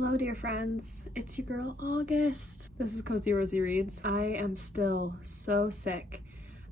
Hello dear friends, it's your girl August. This is Cozy Rosie Reads. I am still so sick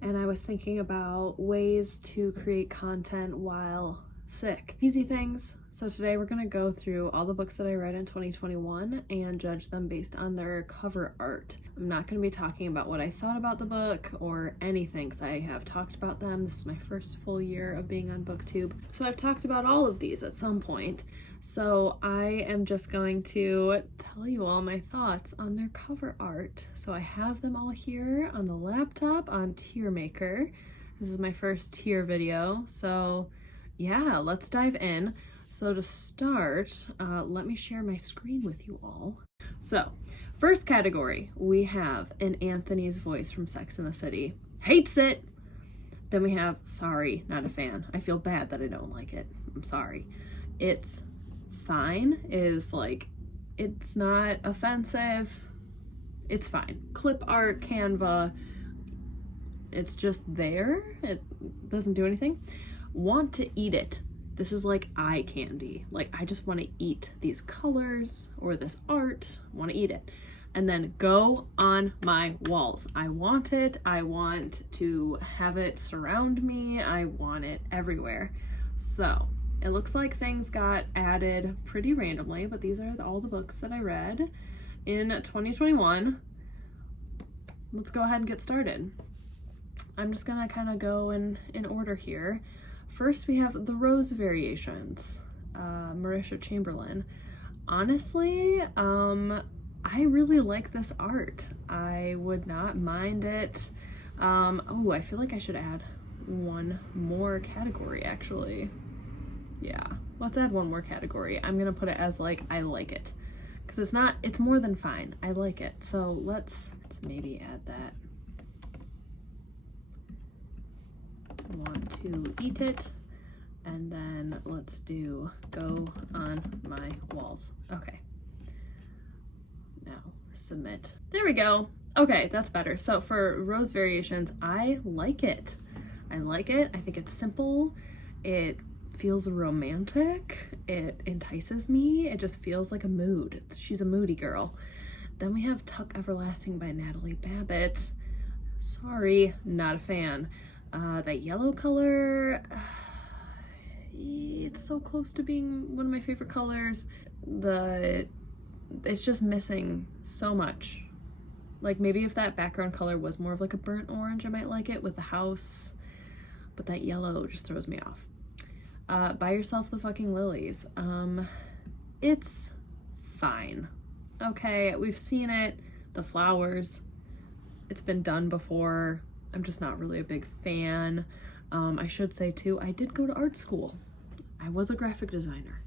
and I was thinking about ways to create content while sick. Easy things. So today we're gonna go through all the books that I read in 2021 and judge them based on their cover art. I'm not gonna be talking about what I thought about the book or anything because I have talked about them. This is my first full year of being on BookTube. So I've talked about all of these at some point. So I am just going to tell you all my thoughts on their cover art. So I have them all here on the laptop on Tier Maker. This is my first tier video. So yeah, let's dive in. So to start, let me share my screen with you all. So first category, we have an Anthony's voice from Sex and the City. Hates it. Then we have sorry, not a fan. I feel bad that I don't like it. I'm sorry. It's fine is like, it's not offensive. It's fine. Clip art, Canva. It's just there. It doesn't do anything. Want to eat it. This is like eye candy. Like I just want to eat these colors or this art, want to eat it. And then go on my walls. I want it. I want to have it surround me. I want it everywhere. So it looks like things got added pretty randomly, but these are all the books that I read in 2021. Let's go ahead and get started. I'm just gonna kind of go in order here. First, we have the Rose Variations, Marisha Chamberlain. Honestly, I really like this art. I would not mind it. Oh, I feel like I should add one more category, actually. Yeah, let's add one more category. I'm gonna put it as like, I like it. Because it's more than fine. I like it. So let's maybe add that. Want to eat it, and then let's do go on my walls. Okay, now submit. There we go. Okay, that's better. So for Rose Variations, I like it. I like it. I think it's simple. It feels romantic. It entices me. It just feels like a mood. She's a moody girl. Then we have Tuck Everlasting by Natalie Babbitt. Sorry, not a fan. That yellow color, it's so close to being one of my favorite colors. It's just missing so much. Like maybe if that background color was more of like a burnt orange, I might like it with the house, but that yellow just throws me off. Buy Yourself the Fucking Lilies. It's fine. Okay, we've seen it, the flowers, it's been done before. I'm just not really a big fan. I should say too, I did go to art school. I was a graphic designer.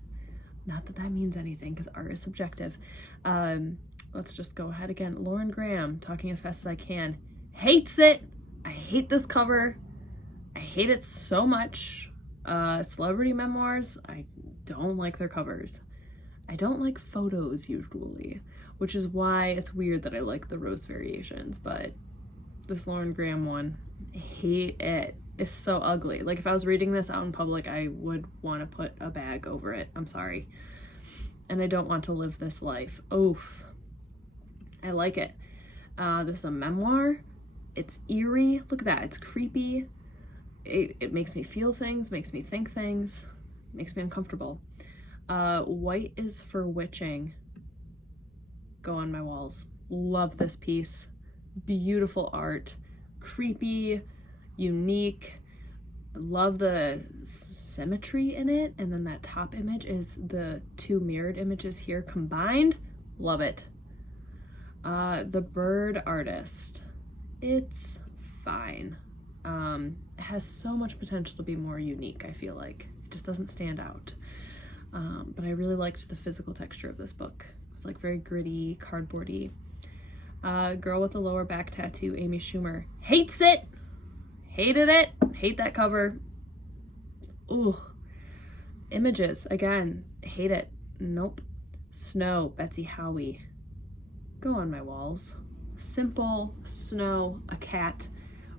Not that that means anything because art is subjective. Let's just go ahead again. Lauren Graham, Talking as Fast as I Can. Hates it. I hate this cover. I hate it so much. Celebrity Memoirs, I don't like their covers. I don't like photos usually, which is why it's weird that I like the Rose Variations, but this Lauren Graham one, I hate it. It's so ugly. Like if I was reading this out in public, I would want to put a bag over it. I'm sorry. And I don't want to live this life. Oof. I like it. This is a memoir. It's eerie. Look at that. It's creepy. It makes me feel things, makes me think things, makes me uncomfortable. White is for Witching. Go on my walls. Love this piece. Beautiful art, creepy, unique. Love the symmetry in it, and then that top image is the two mirrored images here combined. Love it. The Bird Artist, it's fine. It has so much potential to be more unique. I feel like it just doesn't stand out, but I really liked the physical texture of this book. It was like very gritty, cardboardy. Girl with the Lower Back Tattoo, Amy Schumer. Hates it. Hated it. Hate that cover. Ooh. Images, again, hate it. Nope. Snow, Betsy Howie. Go on my walls. Simple snow, a cat.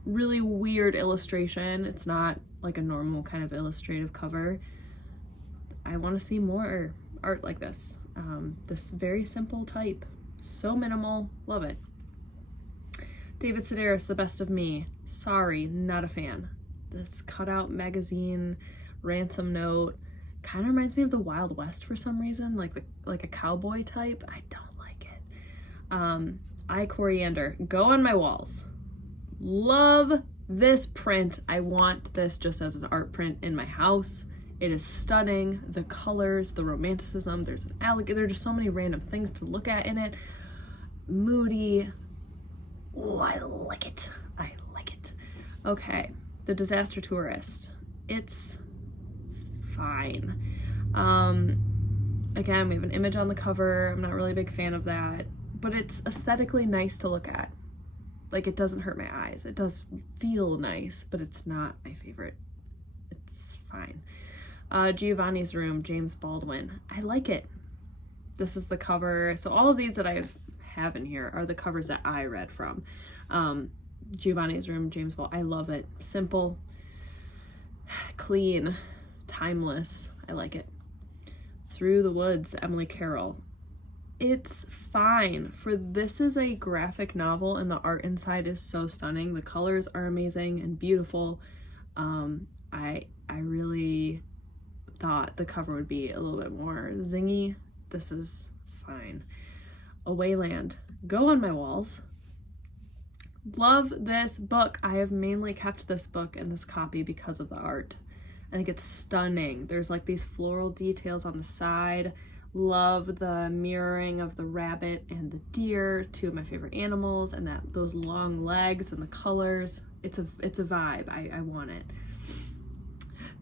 Really weird illustration. It's not like a normal kind of illustrative cover. I want to see more art like this. This very simple type. So minimal. Love it. David Sedaris, The Best of Me. Sorry, not a fan. This cutout magazine, ransom note, kind of reminds me of the Wild West for some reason, like a cowboy type. I don't like it. I Coriander. Go on my walls. Love this print. I want this just as an art print in my house. It is stunning. The colors, the romanticism, there's an alligator. There are just so many random things to look at in it. Moody. Oh, I like it. I like it. Okay, The Disaster Tourist. It's fine. Again, we have an image on the cover. I'm not really a big fan of that, but it's aesthetically nice to look at. Like, it doesn't hurt my eyes. It does feel nice, but it's not my favorite. It's fine. Giovanni's Room, James Baldwin. I like it. This is the cover. So all of these that I have in here are the covers that I read from. Giovanni's Room, James Baldwin. I love it. Simple, clean, timeless. I like it. Through the Woods, Emily Carroll. It's fine. This is a graphic novel, and the art inside is so stunning. The colors are amazing and beautiful. I really thought the cover would be a little bit more zingy. This is fine. Awayland. Go on my walls. Love this book. I have mainly kept this book and this copy because of the art. I think it's stunning. There's like these floral details on the side. Love the mirroring of the rabbit and the deer, two of my favorite animals, and those long legs and the colors. It's a vibe. I want it.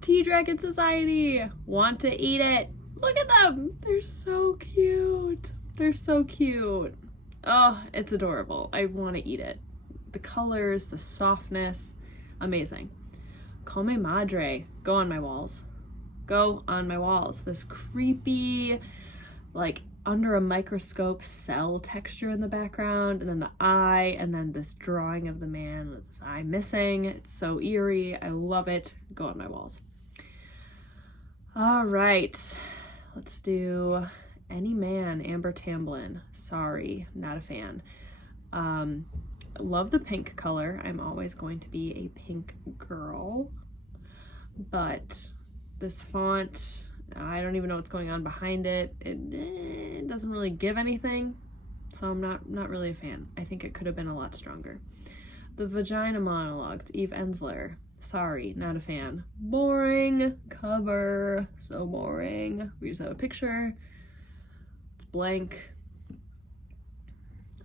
Tea Dragon Society. Want to eat it. Look at them. They're so cute. They're so cute. Oh, it's adorable. I want to eat it. The colors, the softness, amazing. Come Madre. Go on my walls. Go on my walls. This creepy, like under a microscope cell texture in the background, and then the eye, and then this drawing of the man with his eye missing. It's so eerie. I love it. Go on my walls. All right, let's do Any Man, Amber Tamblyn. Sorry, not a fan. Love the pink color. I'm always going to be a pink girl, but this font, I don't even know what's going on behind it. It doesn't really give anything, so I'm not really a fan. I think it could have been a lot stronger. The Vagina Monologues, Eve Enzler. Sorry, not a fan. Boring cover, so boring. We just have a picture. It's blank.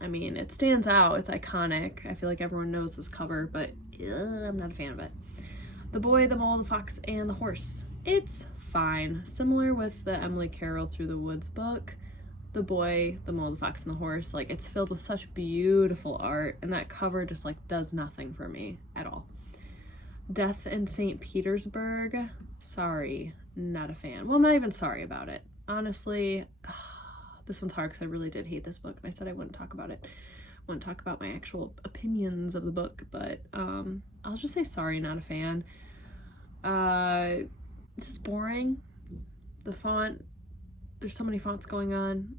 I mean, it stands out. It's iconic. I feel like everyone knows this cover, but I'm not a fan of it. The Boy, the Mole, the Fox, and the Horse. It's fine. Similar with the Emily Carroll Through the Woods book. The Boy, the Mole, the Fox, and the Horse. Like, it's filled with such beautiful art, and that cover just, like, does nothing for me at all. Death in St. Petersburg. Sorry, not a fan. Well, I'm not even sorry about it. Honestly, this one's hard because I really did hate this book, and I said I wouldn't talk about it. I wouldn't talk about my actual opinions of the book, but I'll just say sorry, not a fan. This is boring. The font, there's so many fonts going on.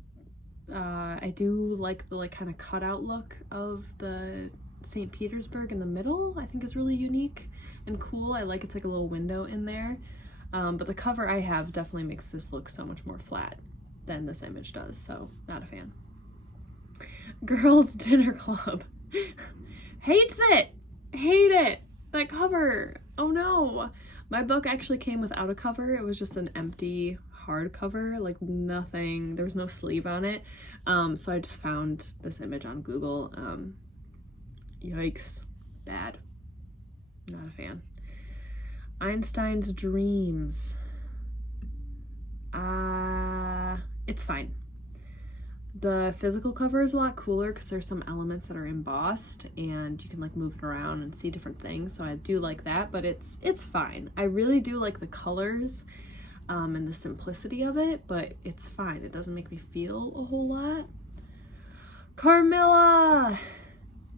I do like the kind of cutout look of the St. Petersburg in the middle. I think is really unique and cool. I like it's like a little window in there. But the cover I have definitely makes this look so much more flat than this image does, so not a fan. Girls Dinner Club. Hates it. Hate it. That cover. Oh no. My book actually came without a cover. It was just an empty hardcover, like nothing. There was no sleeve on it. So I just found this image on Google. Yikes. Bad. Not a fan. Einstein's Dreams. It's fine. The physical cover is a lot cooler because there's some elements that are embossed and you can like move it around and see different things, so I do like that, but it's fine. I really do like the colors and the simplicity of it, but it's fine. It doesn't make me feel a whole lot. Carmilla!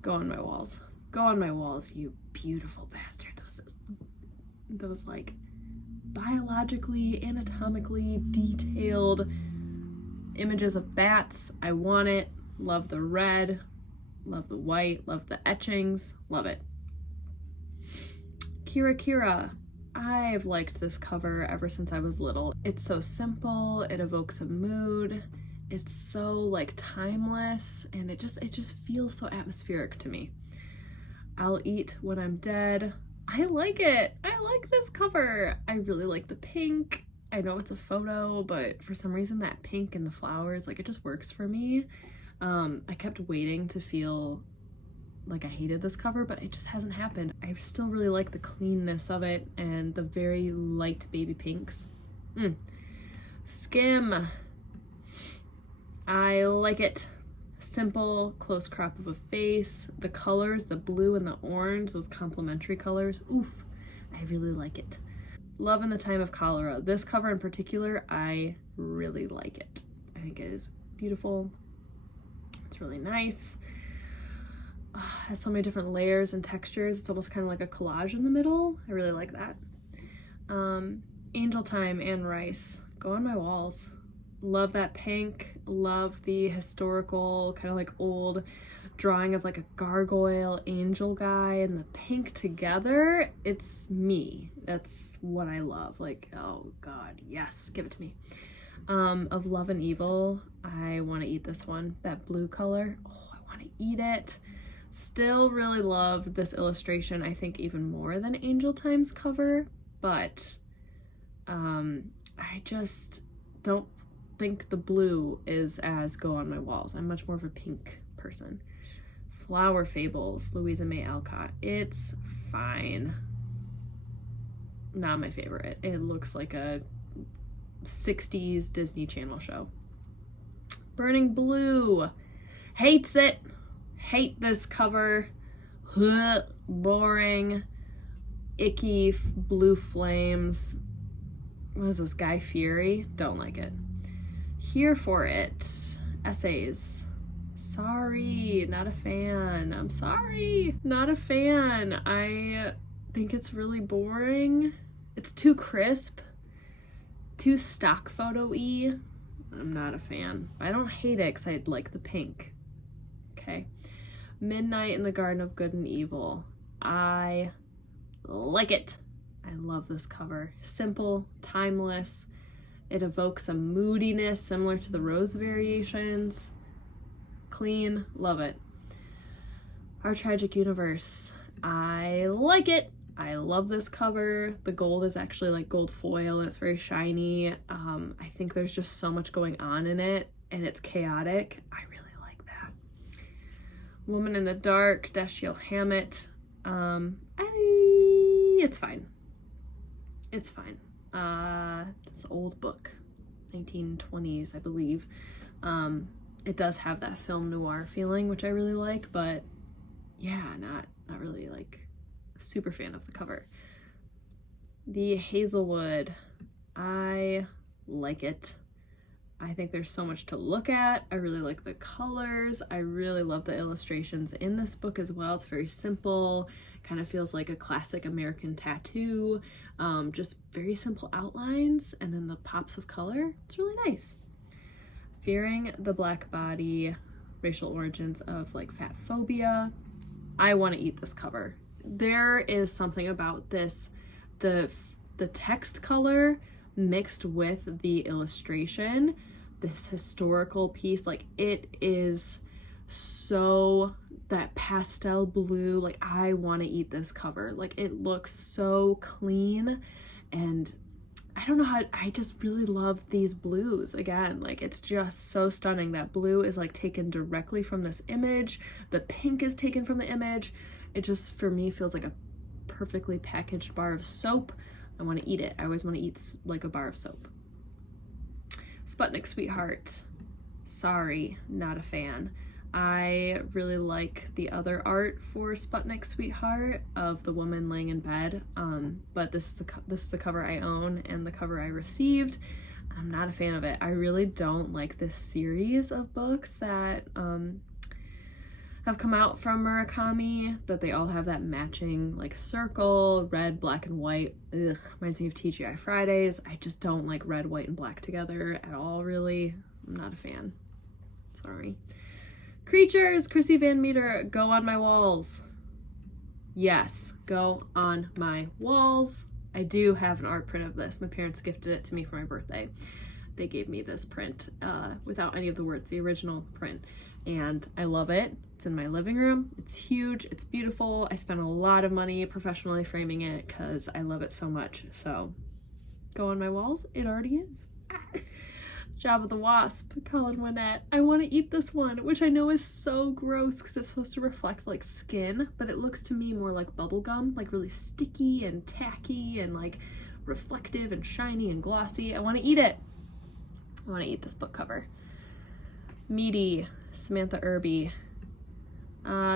Go on my walls. Go on my walls, you beautiful bastard. Those like biologically, anatomically detailed Images of bats, I want it. Love the red, love the white, love the etchings, love it. Kira Kira, I've liked this cover ever since I was little. It's so simple, it evokes a mood, it's so like timeless, and it just feels so atmospheric to me. I'll Eat When I'm Dead. I like it. I like this cover. I really like the pink. I know it's a photo, but for some reason that pink and the flowers, like, it just works for me. I kept waiting to feel like I hated this cover, but it just hasn't happened. I still really like the cleanness of it and the very light baby pinks. Skim. I like it. Simple, close crop of a face. The colors, the blue and the orange, those complementary colors. Oof, I really like it. Love in the Time of Cholera. This cover in particular, I really like it. I think it is beautiful. It's really nice. Has so many different layers and textures. It's almost kind of like a collage in the middle. I really like that. Angel Time, Anne Rice. Go on my walls. Love that pink. Love the historical kind of like old drawing of like a gargoyle angel guy and the pink together. It's me. That's what I love. Like, oh God, yes, give it to me. Of Love and Evil, I want to eat this one. That blue color, oh, I want to eat it. Still really love this illustration, I think even more than Angel Time's cover, but I just don't think the blue is as go on my walls. I'm much more of a pink person. Flower Fables, Louisa May Alcott. It's fine. Not my favorite. It looks like a 60s Disney Channel show. Burning Blue. Hates it. Hate this cover. Boring. Icky blue flames. What is this, Guy Fieri? Don't like it. Here for It. Essays. Sorry, not a fan. I'm sorry, not a fan. I think it's really boring. It's too crisp, too stock photo-y. I'm not a fan. I don't hate it because I like the pink. Okay. Midnight in the Garden of Good and Evil. I like it. I love this cover. Simple, timeless. It evokes a moodiness similar to the Rose Variations. Clean, love it. Our Tragic Universe. I like it. I love this cover. The gold is actually like gold foil and it's very shiny. I think there's just so much going on in it and it's chaotic. I really like that. Woman in the Dark, Dashiell Hammett. It's fine. It's fine. It's an old book, 1920s, I believe. It does have that film noir feeling, which I really like, but yeah, not really like a super fan of the cover. The Hazelwood, I like it. I think there's so much to look at. I really like the colors. I really love the illustrations in this book as well. It's very simple, kind of feels like a classic American tattoo. Just very simple outlines and then the pops of color. It's really nice. Fearing the Black Body, Racial Origins of like Fat Phobia. I want to eat this cover. There is something about this, the text color mixed with the illustration, this historical piece, like it is so that pastel blue, like I want to eat this cover. Like it looks so clean and I don't know how, I just really love these blues. Again, like it's just so stunning. That blue is like taken directly from this image. The pink is taken from the image. It just, for me, feels like a perfectly packaged bar of soap. I want to eat it. I always want to eat like a bar of soap. Sputnik Sweetheart. Sorry, not a fan. I really like the other art for Sputnik Sweetheart of the woman laying in bed, but this is the cover I own and the cover I received. I'm not a fan of it. I really don't like this series of books that have come out from Murakami, that they all have that matching like circle, red, black, and white. Ugh, reminds me of TGI Fridays. I just don't like red, white, and black together at all, really. I'm not a fan. Sorry. Creatures, Chrissy Van Meter, go on my walls. Yes, go on my walls. I do have an art print of this. My parents gifted it to me for my birthday. They gave me this print without any of the words, the original print. And I love it. It's in my living room. It's huge. It's beautiful. I spent a lot of money professionally framing it because I love it so much. So go on my walls. It already is. Job of the Wasp, Colin Winnett. I want to eat this one, which I know is so gross because it's supposed to reflect like skin, but it looks to me more like bubble gum, like really sticky and tacky and like reflective and shiny and glossy. I want to eat it. I want to eat this book cover. Meaty, Samantha Irby.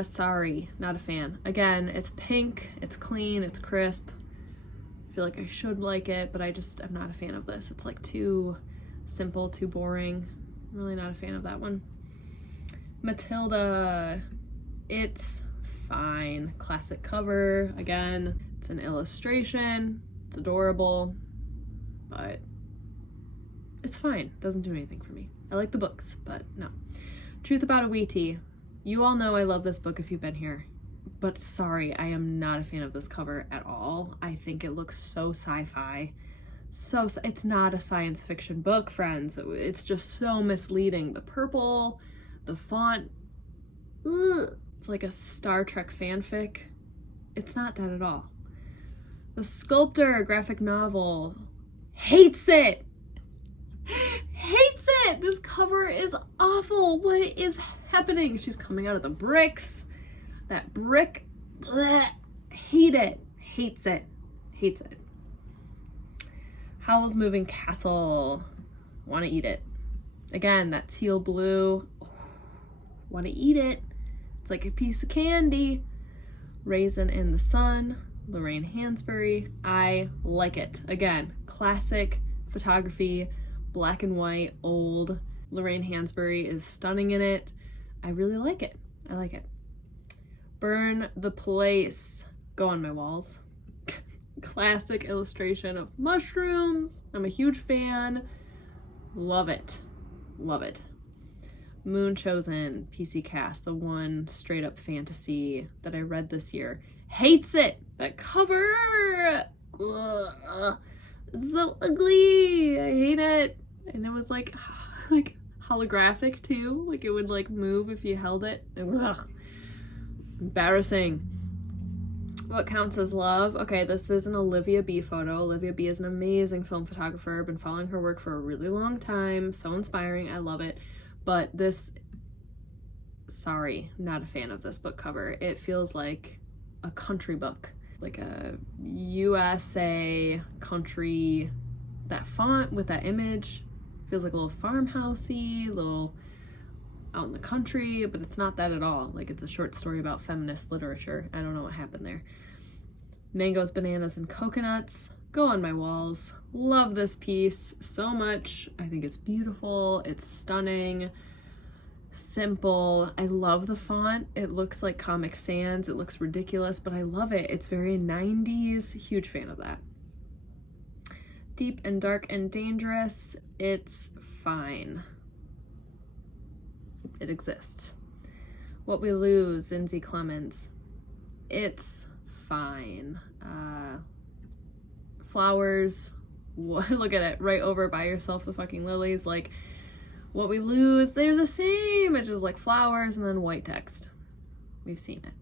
Sorry, not a fan. Again, it's pink, it's clean, it's crisp. I feel like I should like it, but I'm not a fan of this. It's like too simple, too boring. I'm really not a fan of that one. Matilda. It's fine. Classic cover. Again, it's an illustration. It's adorable, but it's fine. Doesn't do anything for me. I like the books, but no. Truth About a Wheatie. You all know I love this book if you've been here, but sorry, I am not a fan of this cover at all. I think it looks so sci-fi. It's not a science fiction book, friends. It's just so misleading. The purple, the font, ugh. It's like a Star Trek fanfic. It's not that at all. The Sculptor graphic novel. Hates it! Hates it! This cover is awful. What is happening? She's coming out of the bricks. That brick. Bleh. Hate it. Hates it. Hates it. Howl's Moving Castle. Want to eat it. Again, that teal blue. Want to eat it. It's like a piece of candy. Raisin in the Sun. Lorraine Hansberry. I like it. Again, classic photography. Black and white, old. Lorraine Hansberry is stunning in it. I really like it. I like it. Burn the Place. Go on my walls. Classic illustration of mushrooms. I'm a huge fan. Love it. Love it. Moon Chosen, PC Cast, the one straight up fantasy that I read this year. Hates it. That cover. Ugh. It's so ugly. I hate it. And it was like holographic too. Like it would like move if you held it. Ugh. Embarrassing. What Counts as Love? Okay, this is an Olivia B photo. Olivia B is an amazing film photographer. I've been following her work for a really long time. So inspiring. I love it. But this, sorry, not a fan of this book cover. It feels like a country book. Like a USA country, that font with that image feels like a little farmhousey, little out in the country, but it's not that at all. Like it's a short story about feminist literature. I don't know what happened there. Mangoes, Bananas, and Coconuts. Go on my walls. Love this piece so much. I think it's beautiful. It's stunning. Simple. I love the font. It looks like Comic Sans. It looks ridiculous, but I love it. It's very 90s. Huge fan of that. Deep and Dark and Dangerous. It's fine. It exists. What We Lose, Lindsay Clements. It's fine. Flowers. Look at it. Right over Buy Yourself the Fucking Lilies. Like, What We Lose, they're the same. It's just like flowers and then white text. We've seen it.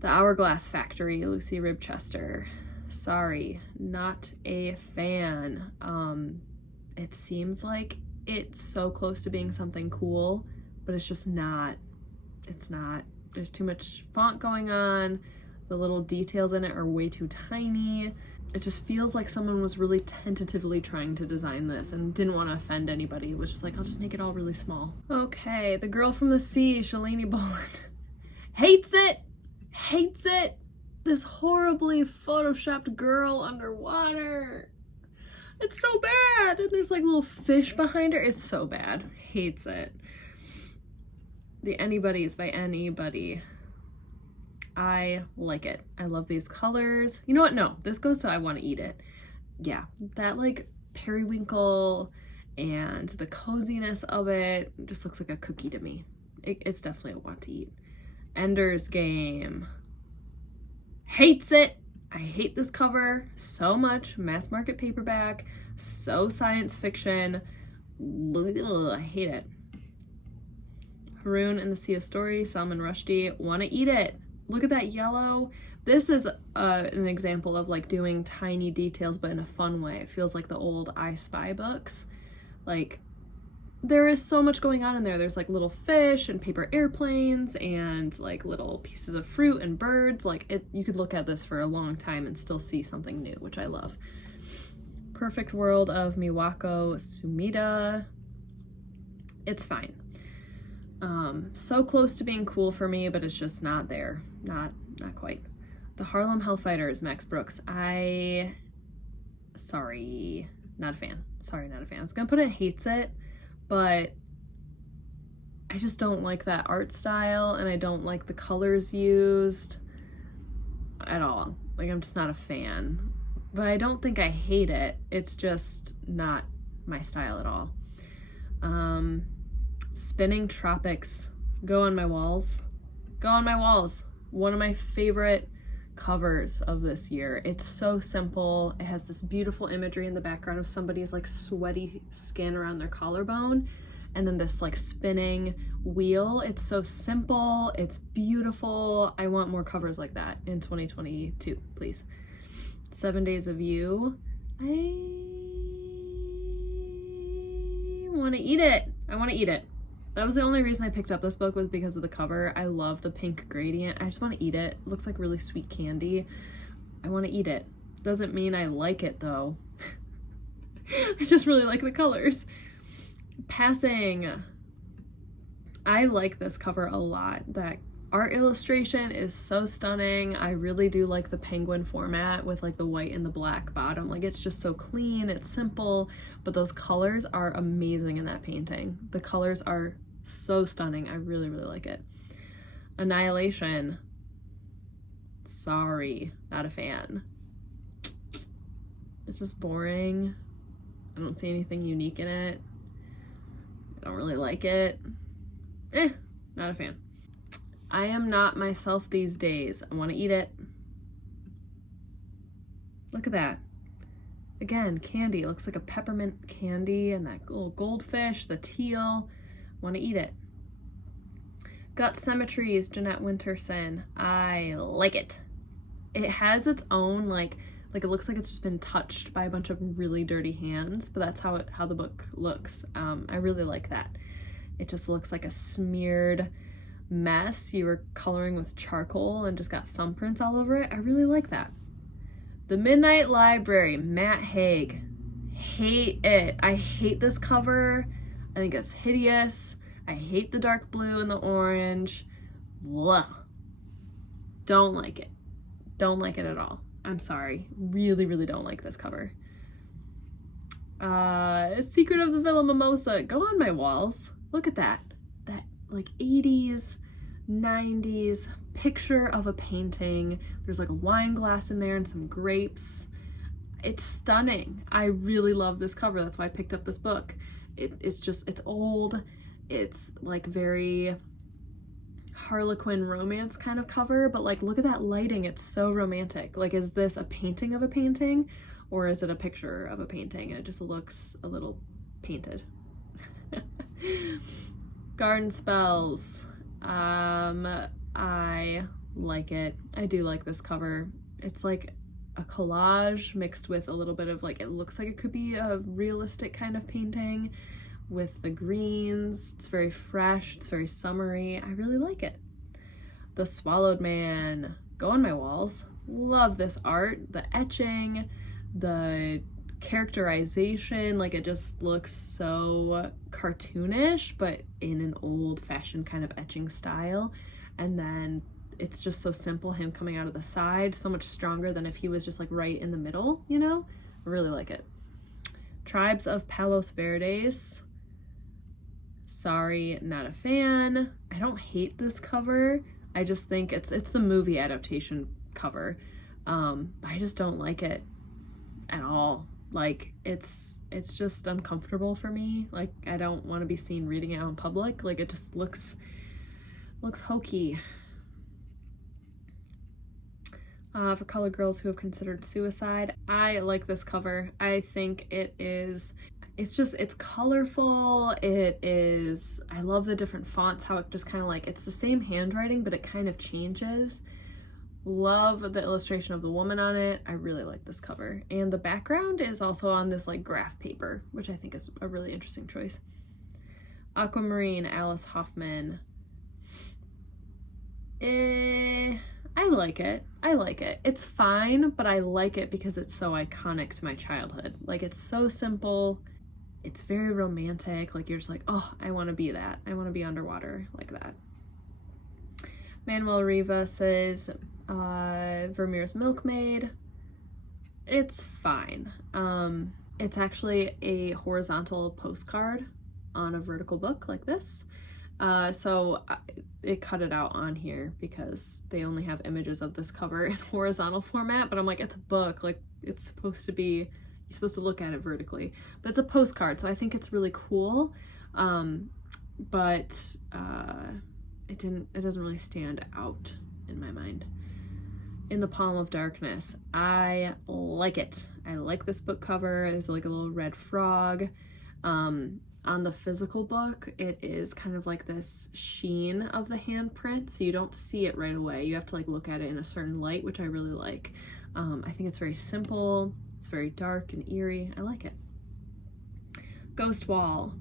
The Hourglass Factory, Lucy Ribchester. Sorry, not a fan. It seems like it's so close to being something cool, but it's just not. It's not. There's too much font going on. The little details in it are way too tiny. It just feels like someone was really tentatively trying to design this and didn't want to offend anybody. It was just like, I'll just make it all really small. Okay, The Girl from the Sea, Shalini Boland. Hates it! Hates it! This horribly photoshopped girl underwater. It's so bad! And there's like little fish behind her. It's so bad. Hates it. The Anybody's by Anybody. I like it. I love these colors. You know what? No, this goes to I want to eat it. Yeah, that like periwinkle and the coziness of it just looks like a cookie to me. It's definitely a want to eat. Ender's Game. Hates it. I hate this cover so much. Mass market paperback. So science fiction. Ugh, I hate it. Haroon and the Sea of Stories. Salman Rushdie. Want to eat it. Look at that yellow. This is an example of like doing tiny details but in a fun way. It feels like the old I Spy books. Like, there is so much going on in there. There's like little fish and paper airplanes and like little pieces of fruit and birds. Like, you could look at this for a long time and still see something new, which I love. Perfect World of Miwako Sumida. It's fine. So close to being cool for me, but it's just not there. Not quite. The Harlem Hellfighters, Max Brooks. Sorry, not a fan. Sorry, not a fan. I was gonna put it hates it, but I just don't like that art style, and I don't like the colors used at all. Like, I'm just not a fan. But I don't think I hate it. It's just not my style at all. Spinning Tropics. Go on my walls. Go on my walls. One of my favorite covers of this year. It's so simple. It has this beautiful imagery in the background of somebody's like sweaty skin around their collarbone, and then this like spinning wheel. It's so simple. It's beautiful. I want more covers like that in 2022, please. 7 Days of You. I want to eat it. I want to eat it. That was the only reason I picked up this book, was because of the cover. I love the pink gradient. I just want to eat it. It looks like really sweet candy. I want to eat it. Doesn't mean I like it though. I just really like the colors. Passing. I like this cover a lot. That art illustration is so stunning. I really do like the penguin format with like the white and the black bottom. Like, it's just so clean, it's simple, but those colors are amazing in that painting. The colors are so stunning. I really, really like it. Annihilation. Sorry, not a fan. It's just boring. I don't see anything unique in it. I don't really like it. Not a fan. I Am Not Myself These Days. I want to eat it. Look at that. Again, candy. It looks like a peppermint candy, and that little goldfish, the teal. Want to eat it. Gut Cemeteries, Jeanette Winterson. I like it. It has its own, like it looks like it's just been touched by a bunch of really dirty hands, but that's how the book looks. I really like that. It just looks like a smeared mess you were coloring with charcoal and just got thumbprints all over it. I really like that. The Midnight Library, Matt Haig. Hate it. I hate this cover. I think it's hideous. I hate the dark blue and the orange. Blah. Don't like it. Don't like it at all. I'm sorry. Really, really don't like this cover. Secret of the Villa Mimosa. Go on my walls. Look at that. That like 80s, 90s picture of a painting. There's like a wine glass in there and some grapes. It's stunning. I really love this cover. That's why I picked up this book. It's old. It's like very Harlequin romance kind of cover, but like, look at that lighting. It's so romantic. Like, is this a painting of a painting, or is it a picture of a painting? And it just looks a little painted. Garden Spells. I like it. I do like this cover. It's like a collage mixed with a little bit of like, it looks like it could be a realistic kind of painting with the greens. It's very fresh. It's very summery. I really like it. The Swallowed Man. Go on my walls. Love this art. The etching, the characterization, like it just looks so cartoonish, but in an old-fashioned kind of etching style. And then it's just so simple, him coming out of the side, so much stronger than if he was just like right in the middle, you know? I really like it. Tribes of Palos Verdes. Sorry, not a fan. I don't hate this cover. I just think it's the movie adaptation cover. I just don't like it at all. Like, it's just uncomfortable for me. Like, I don't want to be seen reading it out in public. Like, it just looks hokey. For colored girls who have considered suicide, I like this cover. I think it's colorful. I love the different fonts, how it just kind of like, it's the same handwriting, but it kind of changes. Love the illustration of the woman on it. I really like this cover. And the background is also on this like graph paper, which I think is a really interesting choice. Aquamarine, Alice Hoffman. I like it. It's fine, but I like it because it's so iconic to my childhood. Like, it's so simple. It's very romantic. Like, you're just like, oh, I want to be that. I want to be underwater like that. Manuel Rivas's Vermeer's Milkmaid. It's fine. It's actually a horizontal postcard on a vertical book like this. So it cut it out on here because they only have images of this cover in horizontal format, but I'm like, it's a book, like it's supposed to be, you're supposed to look at it vertically, but it's a postcard, so I think it's really cool. But it doesn't really stand out in my mind. In the Palm of Darkness, I like it. I like this book cover. There's like a little red frog. On the physical book, it is kind of like this sheen of the handprint, so you don't see it right away. You have to like look at it in a certain light, which I really like. I think it's very simple. It's very dark and eerie. I like it. Ghost Wall.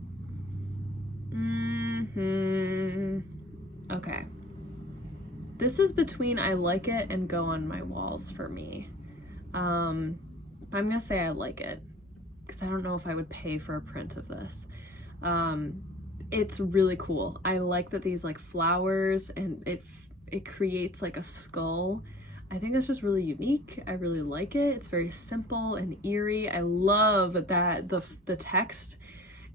Okay. This is between I like it and go on my walls for me. I'm gonna say I like it because I don't know if I would pay for a print of this. It's really cool. I like that these like flowers and it creates like a skull. I think that's just really unique. I really like it. It's very simple and eerie. I love that the text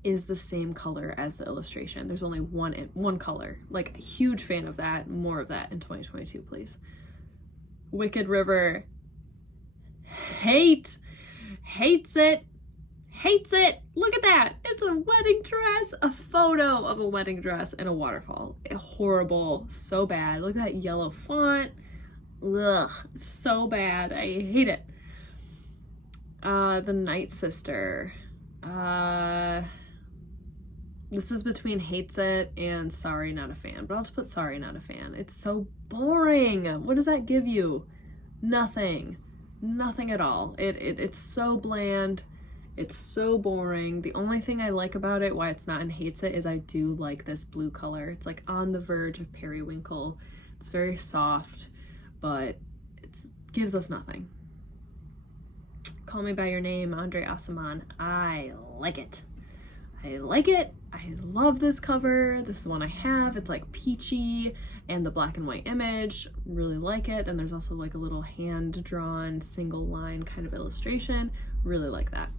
is the same color as the illustration. There's only one color. Like, a huge fan of that. More of that in 2022, please. Wicked River. Hates it. Look at that. It's a wedding dress. A photo of a wedding dress and a waterfall. Horrible. So bad. Look at that yellow font. Ugh. So bad. I hate it. The Night Sister. This is between hates it and sorry, not a fan. But I'll just put sorry, not a fan. It's so boring. What does that give you? Nothing. Nothing at all. It's so bland. It's so boring. The only thing I like about it, why it's not in hates it, is I do like this blue color. It's like on the verge of periwinkle. It's very soft, but it gives us nothing. Call Me By Your Name, Andre Aciman. I like it. I love this cover. This is one I have. It's like peachy and the black and white image. Really like it. Then there's also like a little hand-drawn single line kind of illustration. Really like that.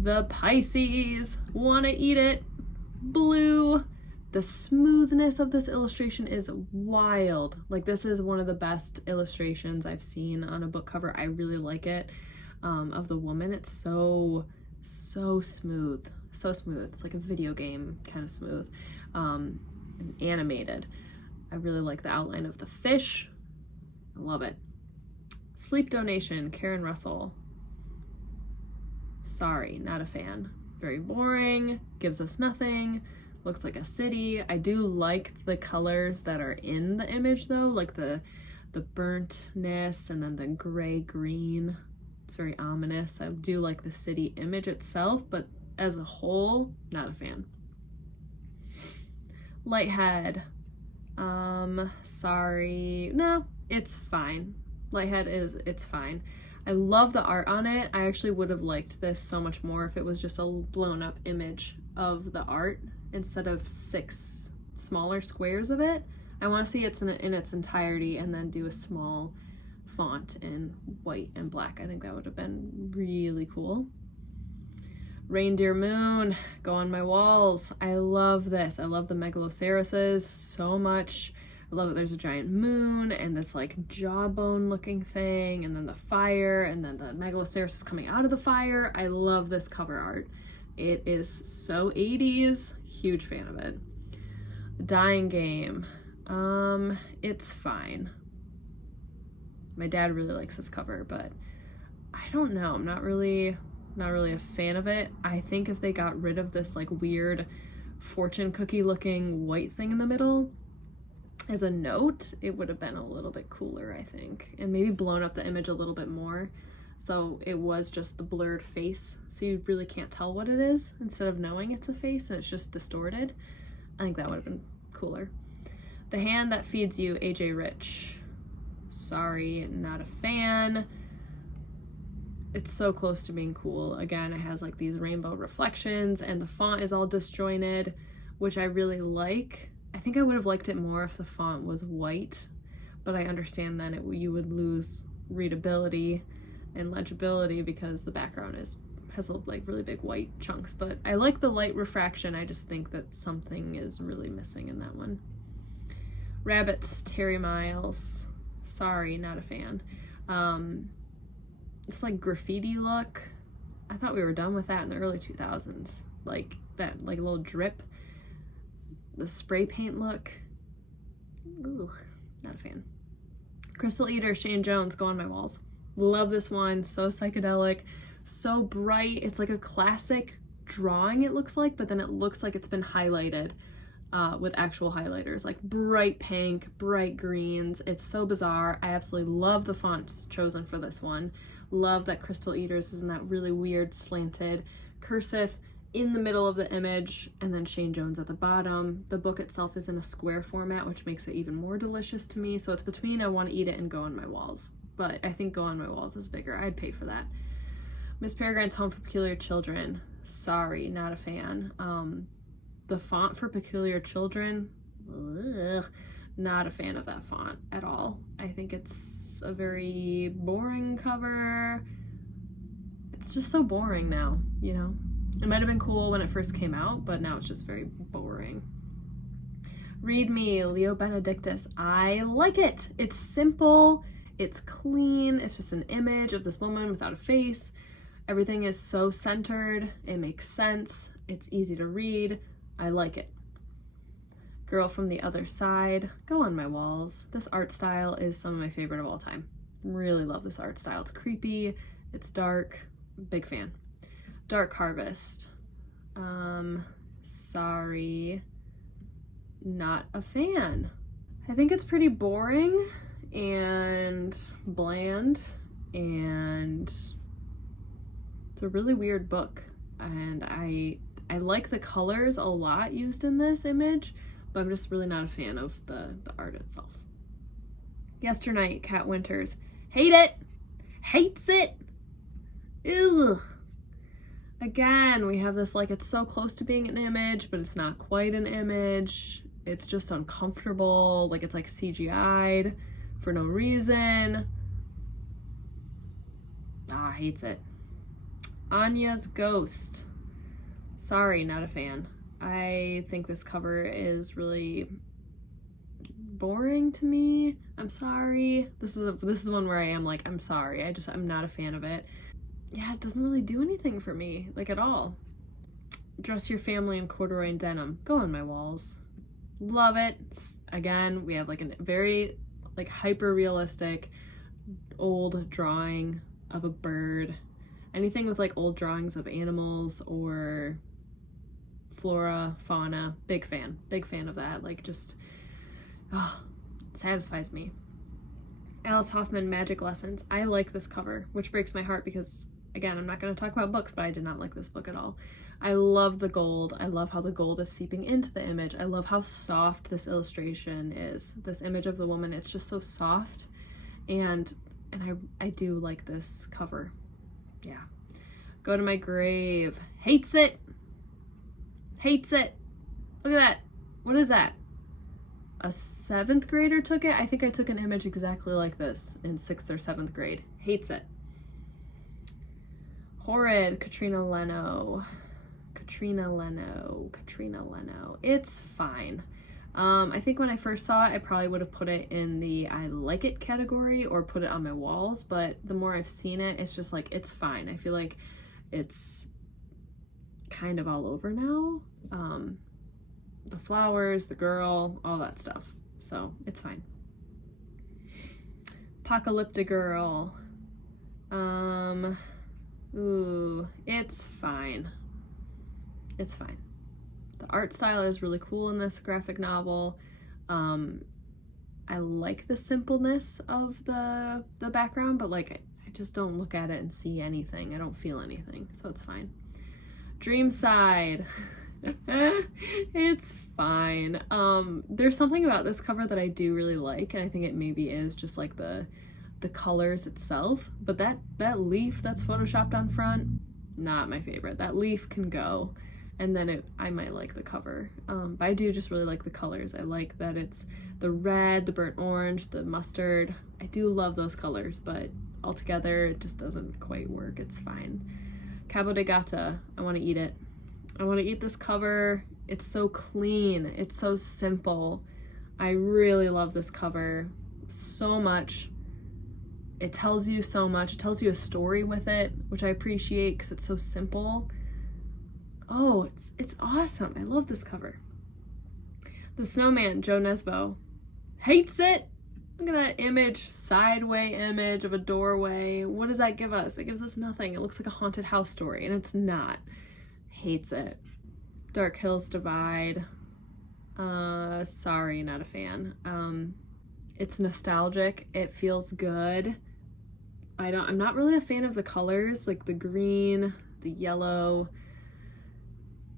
The Pisces. Wanna Eat It. Blue. The smoothness of this illustration is wild. Like, this is one of the best illustrations I've seen on a book cover. I really like it. Of the woman. It's so smooth. So smooth. It's like a video game kind of smooth. And animated. I really like the outline of the fish. I love it. Sleep Donation, Karen Russell. Sorry, not a fan. Very boring. Gives us nothing. Looks like a city. I do like the colors that are in the image though, like the burntness and then the gray-green. It's very ominous. I do like the city image itself, but as a whole, not a fan. Lighthead. Sorry. No, it's fine. Lighthead it's fine. I love the art on it. I actually would have liked this so much more if it was just a blown up image of the art instead of 6 smaller squares of it. I want to see it in its entirety and then do a small font in white and black. I think that would have been really cool. Reindeer Moon, go on my walls. I love this. I love the megalocerises so much. I love that there's a giant moon and this like jawbone looking thing, and then the fire, and then the megaloceros is coming out of the fire. I love this cover art. It is so 80s. Huge fan of it. Dying Game. It's fine. My dad really likes this cover, but I don't know. I'm not really a fan of it. I think if they got rid of this like weird fortune cookie looking white thing in the middle as a note, it would have been a little bit cooler, I think, and maybe blown up the image a little bit more. So it was just the blurred face, so you really can't tell what it is instead of knowing it's a face and it's just distorted. I think that would have been cooler. The Hand That Feeds You, A.J. Rich. Sorry, not a fan. It's so close to being cool. Again, it has like these rainbow reflections and the font is all disjointed, which I really like. I think I would have liked it more if the font was white, but I understand then you would lose readability and legibility because the background has like really big white chunks. But I like the light refraction. I just think that something is really missing in that one. Rabbits, Terry Miles. Sorry, not a fan. It's like graffiti look. I thought we were done with that in the early 2000s. Like that like little drip. The spray paint look. Ooh, not a fan. Crystal Eater, Shane Jones, go on my walls. Love this one. So psychedelic, so bright. It's like a classic drawing, it looks like, but then it looks like it's been highlighted with actual highlighters, like bright pink, bright greens. It's so bizarre. I absolutely love the fonts chosen for this one. Love that Crystal Eaters is in that really weird slanted cursive in the middle of the image, and then Shane Jones at the bottom. The book itself is in a square format, which makes it even more delicious to me. So it's between I want to eat it and Go on My Walls. But I think Go on My Walls is bigger. I'd pay for that. Miss Peregrine's Home for Peculiar Children. Sorry, not a fan. The font for Peculiar Children, ugh, not a fan of that font at all. I think it's a very boring cover. It's just so boring now, you know? It might have been cool when it first came out, but now it's just very boring. Read Me, Leo Benedictus. I like it. It's simple. It's clean. It's just an image of this woman without a face. Everything is so centered. It makes sense. It's easy to read. I like it. Girl from the Other Side, go on my walls. This art style is some of my favorite of all time. Really love this art style. It's creepy. It's dark. Big fan. Dark Harvest. Sorry, not a fan. I think it's pretty boring and bland, and it's a really weird book. And I like the colors a lot used in this image, but I'm just really not a fan of the art itself. Yesternight, Kat Winters. Hate it. Hates it. Ugh. Again, we have this like it's so close to being an image, but it's not quite an image. It's just uncomfortable. Like it's like CGI'd for no reason. Hates it. Anya's Ghost. Sorry, not a fan. I think this cover is really boring to me. I'm sorry. This is one where I am like, I'm sorry. I'm not a fan of it. Yeah, it doesn't really do anything for me, like at all. Dress Your Family in Corduroy and Denim. Go on my walls. Love it. Again, we have like a very like hyper realistic old drawing of a bird. Anything with like old drawings of animals or flora, fauna, big fan of that. Like just, it satisfies me. Alice Hoffman, Magic Lessons. I like this cover, which breaks my heart because, again, I'm not going to talk about books, but I did not like this book at all. I love the gold. I love how the gold is seeping into the image. I love how soft this illustration is. This image of the woman, it's just so soft. And I do like this cover. Yeah. Go to My Grave. Hates it. Hates it. Look at that. What is that? A 7th grader took it? I think I took an image exactly like this in 6th or 7th grade. Hates it. Horrid, Katrina Leno. It's fine. I think when I first saw it, I probably would have put it in the I like it category or put it on my walls, but the more I've seen it, it's just like, it's fine. I feel like it's kind of all over now. The flowers, the girl, all that stuff. So it's fine. Apocalyptic Girl. Ooh, it's fine. It's fine. The art style is really cool in this graphic novel. I like the simpleness of the background, but like I just don't look at it and see anything. I don't feel anything, so it's fine. Dreamside. It's fine. There's something about this cover that I do really like, and I think it maybe is just like the colors itself, but that leaf that's photoshopped on front, not my favorite. That leaf can go, and then I might like the cover. But I do just really like the colors. I like that it's the red, the burnt orange, the mustard. I do love those colors, but altogether it just doesn't quite work. It's fine. Cabo de Gata. I want to eat it. I want to eat this cover. It's so clean. It's so simple. I really love this cover so much. It tells you so much. It tells you a story with it, which I appreciate because it's so simple. Oh, it's awesome. I love this cover. The Snowman, Joe Nesbo. Hates it. Look at that image, sideway image of a doorway. What does that give us? It gives us nothing. It looks like a haunted house story, and it's not. Hates it. Dark Hills Divide. Sorry, not a fan. It's nostalgic. It feels good. I'm not really a fan of the colors, like the green, the yellow.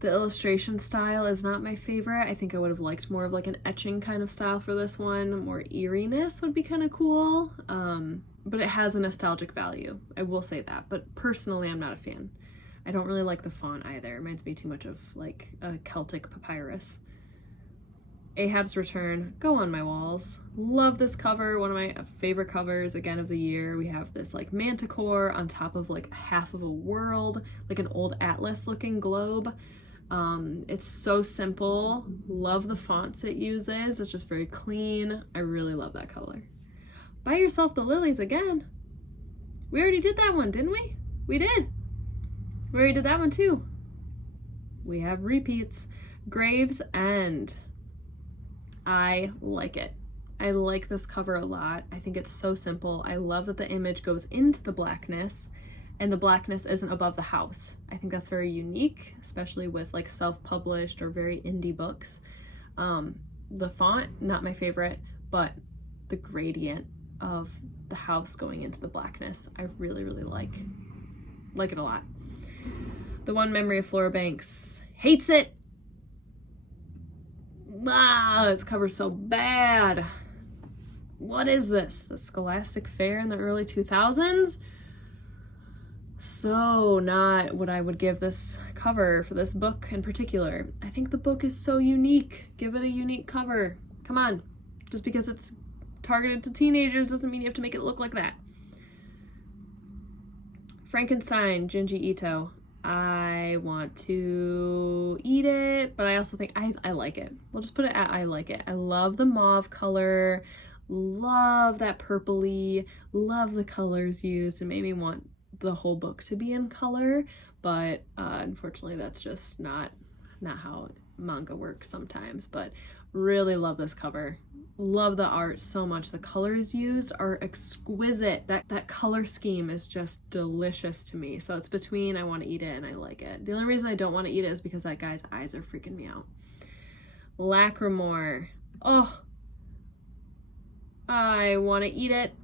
The illustration style is not my favorite. I think I would have liked more of like an etching kind of style for this one. More eeriness would be kind of cool. But it has a nostalgic value. I will say that. But personally, I'm not a fan. I don't really like the font either. It reminds me too much of like a Celtic papyrus. Ahab's Return, go on my walls. Love this cover, one of my favorite covers again of the year. We have this like manticore on top of like half of a world, like an old atlas looking globe. It's so simple. Love the fonts it uses. It's just very clean. I really love that color. Buy Yourself the Lilies again. We already did that one, didn't we? We did. We already did that one too. We have repeats. Graves End. I like it. I like this cover a lot. I think it's so simple. I love that the image goes into the blackness and the blackness isn't above the house. I think that's very unique, especially with like self-published or very indie books. The font, not my favorite, but the gradient of the house going into the blackness, I really, really like. Like it a lot. The One Memory of Flora Banks. Hates it. Ah, this cover's so bad. What is this? The Scholastic Fair in the early 2000s? So not what I would give this cover for this book in particular. I think the book is so unique. Give it a unique cover. Come on. Just because it's targeted to teenagers doesn't mean you have to make it look like that. Frankenstein, Junji Ito. I want to eat it, but I also think I like it. We'll just put it at I like it. I love the mauve color, love that purpley, love the colors used. It made me want the whole book to be in color, but unfortunately that's just not how manga works sometimes. But really love this cover. Love the art so much. The colors used are exquisite. That color scheme is just delicious to me. So it's between I want to eat it and I like it. The only reason I don't want to eat it is because that guy's eyes are freaking me out. Lacrimore. Oh, I want to eat it.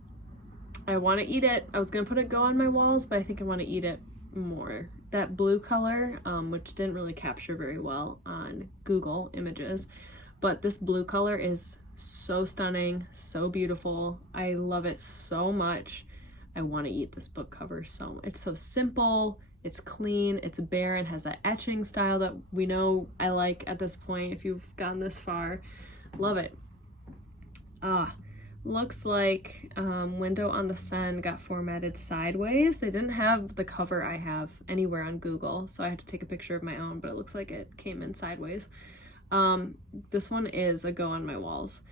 I want to eat it. I was going to put it go on my walls, but I think I want to eat it more. That blue color, which didn't really capture very well on Google Images, but this blue color is so stunning, so beautiful. I love it so much. I want to eat this book cover so much. It's so simple, it's clean, it's barren, has that etching style that we know I like at this point if you've gotten this far. Love it. Looks like Window on the Sun got formatted sideways. They didn't have the cover I have anywhere on Google, so I had to take a picture of my own, but it looks like it came in sideways. This one is a go on my walls.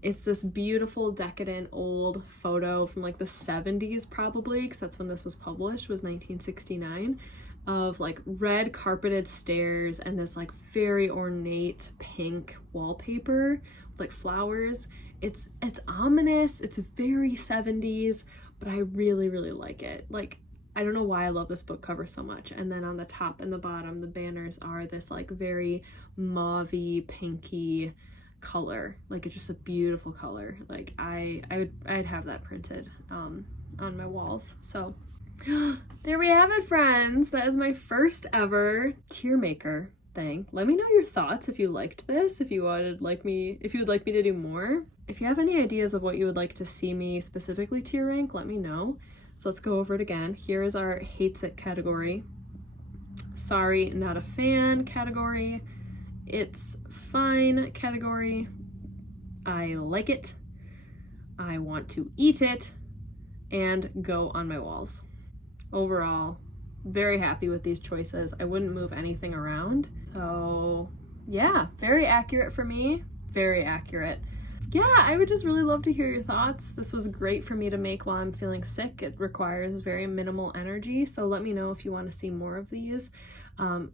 It's this beautiful, decadent, old photo from like the 70s probably, because that's when this was published, was 1969, of like red carpeted stairs and this like very ornate pink wallpaper with like flowers. It's ominous, it's very 70s, but I really, really like it. Like, I don't know why I love this book cover so much. And then on the top and the bottom, the banners are this like very mauvey, pinky color. Like, it's just a beautiful color. Like, I'd have that printed on my walls. So there we have it, friends. That is my first ever tier maker thing. Let me know your thoughts if you liked this, if you would like me to do more. If you have any ideas of what you would like to see me specifically tier rank, let me know. So let's go over it again. Here is our hates it category. Sorry, not a fan category. It's fine category. I like it. I want to eat it. And go on my walls. Overall, very happy with these choices. I wouldn't move anything around. So yeah, very accurate for me. Very accurate. Yeah, I would just really love to hear your thoughts. This was great for me to make while I'm feeling sick. It requires very minimal energy, so let me know if you want to see more of these.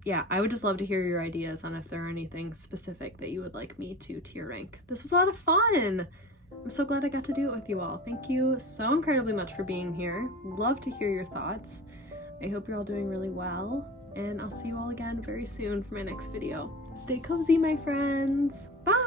Yeah, I would just love to hear your ideas on if there are anything specific that you would like me to tier rank. This was a lot of fun. I'm so glad I got to do it with you all. Thank you so incredibly much for being here. Love to hear your thoughts. I hope you're all doing really well, and I'll see you all again very soon for my next video. Stay cozy, my friends. Bye!